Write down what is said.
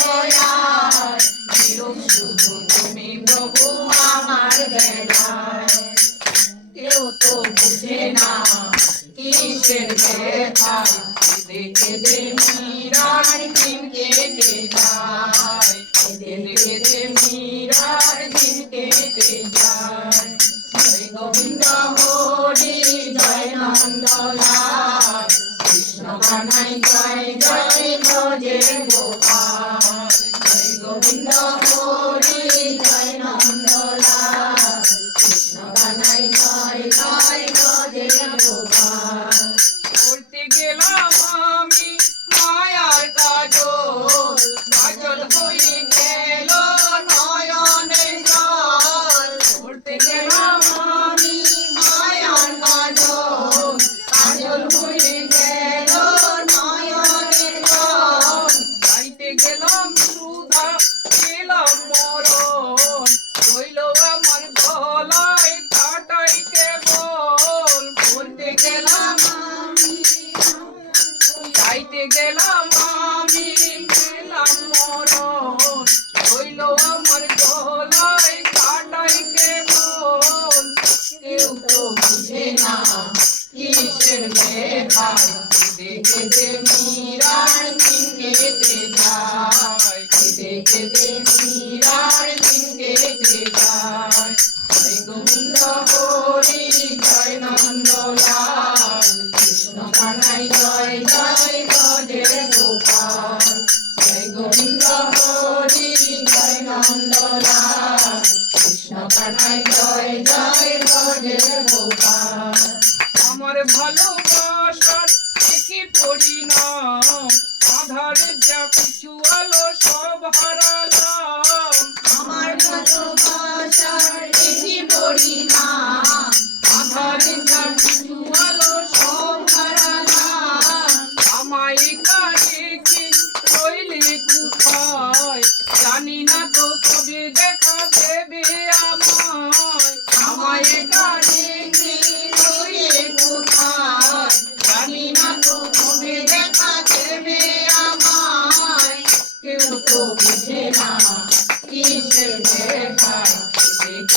দয়ায় বিরূপ শুধু তুমি প্রভু আমার বেলায় কেউ তো কেঁদে কেঁদে মীরার দিন কেটে যায় কেঁদে কেঁদে মীরার দিন কেটে যায় গোবিন্দ হরি জয় কৃষ্ণ কানাই জয় জয় ভজে গোপাল জয় গোবিন্দ হরি জয় নন্দলাল কৃষ্ণ কানাই জয় জয় ভজে গোপাল করতে গেলাম কেঁদে কেঁদে মীরার দিন কেটে যায় কেঁদে কেঁদে মীরার দিন কেটে যায় জয় গোবিন্দ হরি জয় নন্দলাল কৃষ্ণ কানাই জয় জয় ভজে গোপাল জয় গোবিন্দ হরি জয় নন্দলাল কৃষ্ণ কানাই জয় জয় ভজে গোপাল আমার একই পরিণাম। আধারে যা কিছু আলো সব হারালাম। আমার ভালোবাসার একই পরিণাম। আধারে